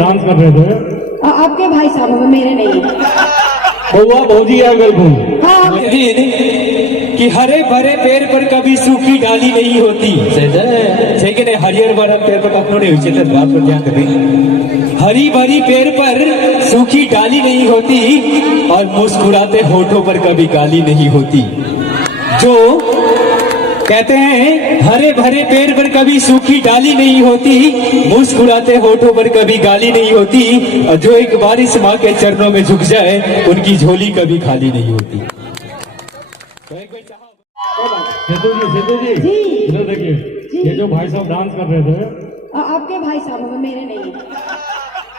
Dance कर रहे थे। आपके भाई साहब, मेरे नहीं। कौवा भौजी या गलगुन। हाँ, कि हरे भरे पेड़ पर कभी सूखी डाली नहीं होती। ठीक है, हरियर भरा पेड़ पर अपनों ने उचित बात पर ध्यान दें। हरी भरी पेड़ पर सूखी डाली नहीं होती और मुस्कुराते होठों पर कभी गाली नहीं होती। जो कहते हैं हरे भरे पेड़ पर कभी सूखी डाली नहीं होती, मुस्कुराते होठों पर कभी गाली नहीं होती, और जो एक बार इस माँ के चरणों में झुक जाए उनकी झोली कभी खाली नहीं होती। सेतु जी इधर देखिए, ये जो भाई साहब डांस कर रहे थे। आपके भाई साहब, मेरे नहीं।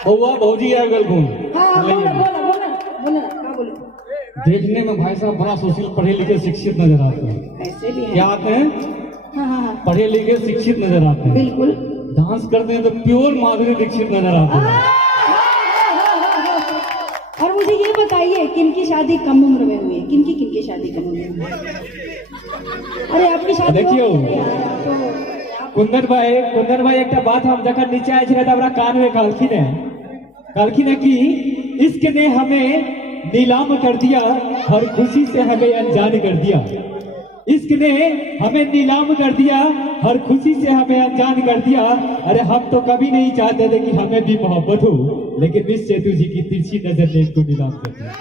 कौवा भौजी या गलगुन। हाँ, बोला क्या बोले? देखने में भाई साहब बड़ा सुशील, पढ़े लिखे शिक्षित नजर आते हैं। ऐसे भी क्या आते हैं? हाँ, पढ़े लिखे शिक्षित नजर आते हैं। बिल्कुल। डांस करते हैं तो प्योर माधुरी दीक्षित नजर आते हैं। और मुझे ये बताइए, किनकी शादी कम उम्र में हुई है? किनकी शादी कम उम्र में हुई है? अरे आपकी शादी देखियो कुंदन भाई एक बात हम जब नीचे आए थे तब कान में कहलखिन है कि इश्क ने हमें नीलाम कर दिया, हर खुशी से हमें अनजान कर दिया। इश्क ने हमें नीलाम कर दिया, हर खुशी से हमें अनजान कर दिया। अरे हम तो कभी नहीं चाहते थे कि हमें भी मोहब्बत हो, लेकिन मिस सेतु जी की तिरछी नजर ने इसको नीलाम कर दिया।